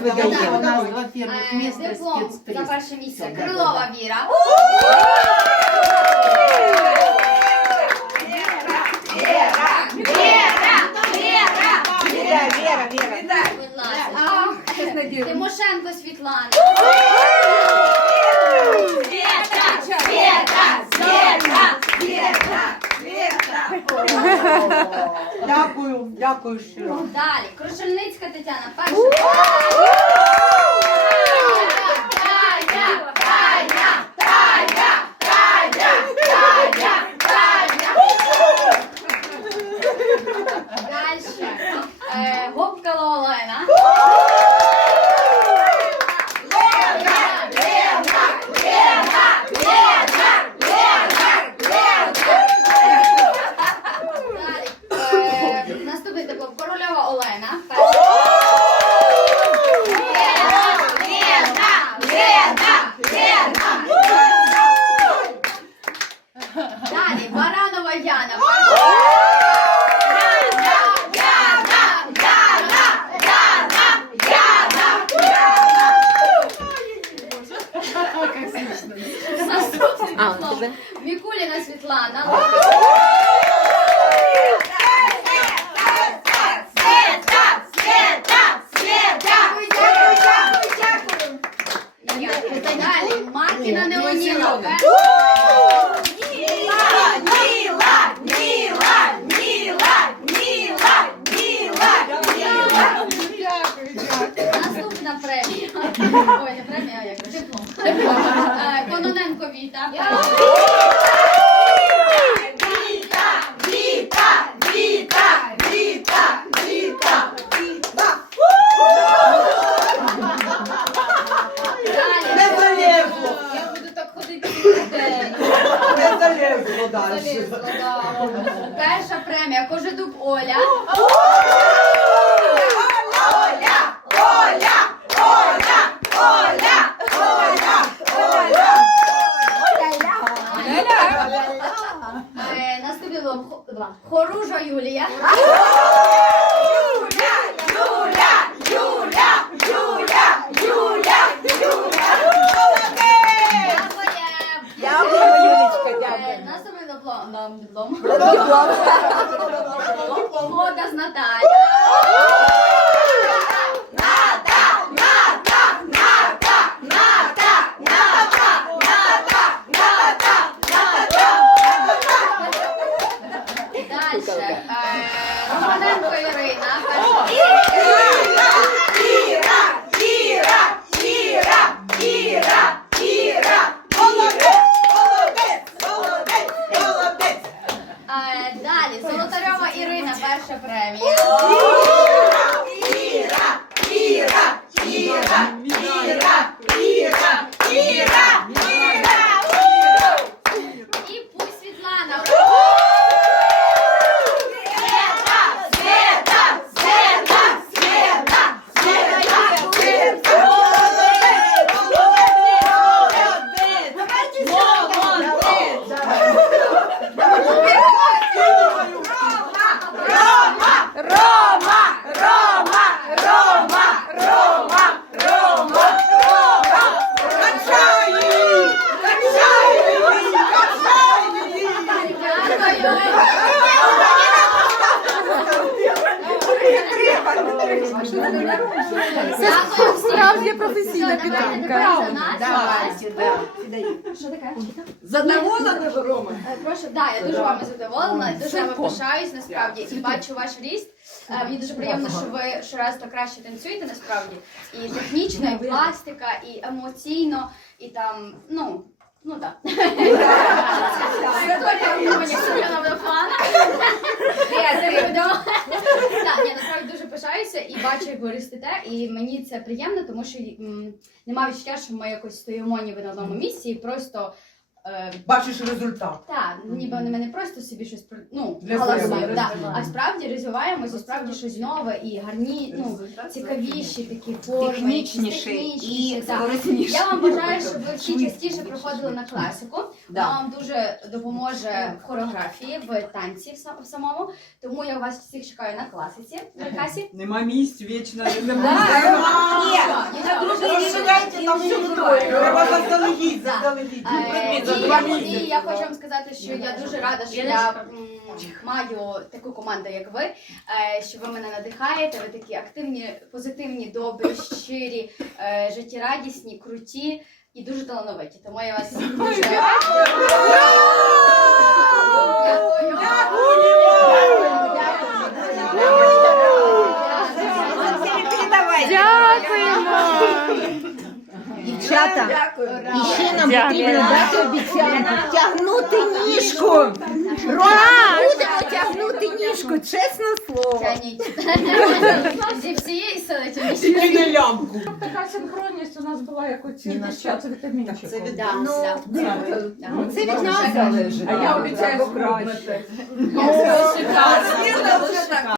видає. У нас два первых Е, места Диплом за спецприз. перше місце Крилова Віра. Віра, Віра, Віра. Будь ласка. Тимошенко Світлана. Дякую, дякую щиро. Далі. Крушельницька Тетяна. Перша. Дальше. Е, Гопкала Олена. Далі. Е, Наступний диплом. Корольова Олена. Далі. Баранова Яна. Наступний диплом. Мікуліна Світлана. Ой, не премія, а як диплом. Е, Кононенко Віта. Далі. Не залезло, Я буду так ходити цілий день. не залезло далі. Залізла, да. Перша премія Кожедуб Оля. Е, Наступний було хо- два. Хоружа Юля, Дякуємо. Дякую, Юлічка, Е, дякую. Наступний диплом. Нам диплом. Мода з Наталя. Ірина. Перша премія. І Всім. Справжня професійна підтримка. Що таке? Задоволена ви, Рома? Е, Прошу, да, я дуже вами задоволена, дуже вами пишаюсь насправді і бачу ваш ріст. Е, Мені дуже приємно, що ви щораз то краще танцюєте насправді. І технічно, і пластика, і емоційно, і там, ну. Ну так. Так, я насправді дуже пишаюся і бачу, як ви ростете, і мені це приємно, тому що м, немає відчуття, що ми якось стоїмо ніби на одному місці і просто е, Бачиш результат. так, ніби ми не просто собі щось про- ну, Для себе да, розвиваємо. а справді розвиваємося, справді щось нове і гарні, ну, цікавіші такі форми, Технічніші якісь і технічніші, так. Я вам бажаю, щоб ви всі частіше проходили на класику. Да. Вам дуже допоможе в хореографії, в танці в сам- в самому. Тому я вас всіх чекаю на класиці на касі. Нема місць вічно. Да. Ні, там молодою. Треба заздалегідь, заздалегідь. Е, За і, два я- і місяці. я хочу вам сказати, що я дуже рада, що я м, маю таку команду, як ви, е, що ви мене надихаєте. Ви такі активні, позитивні, добрі, щирі, е, життєрадісні, круті і дуже талановиті. Тому я вас дуже Дякую. І ще нам потрібно дати обіцянку тягнути ніжку. Рома, будемо тягнути ніжку, чесне слово. Зі всієї сили. Тільки не лямку. Така синхронність у нас була, як у ці дівчат з вітамінчиком. Да, Ну, да. Ну, це від нас залежить. А я обіцяю краще. Шикарно.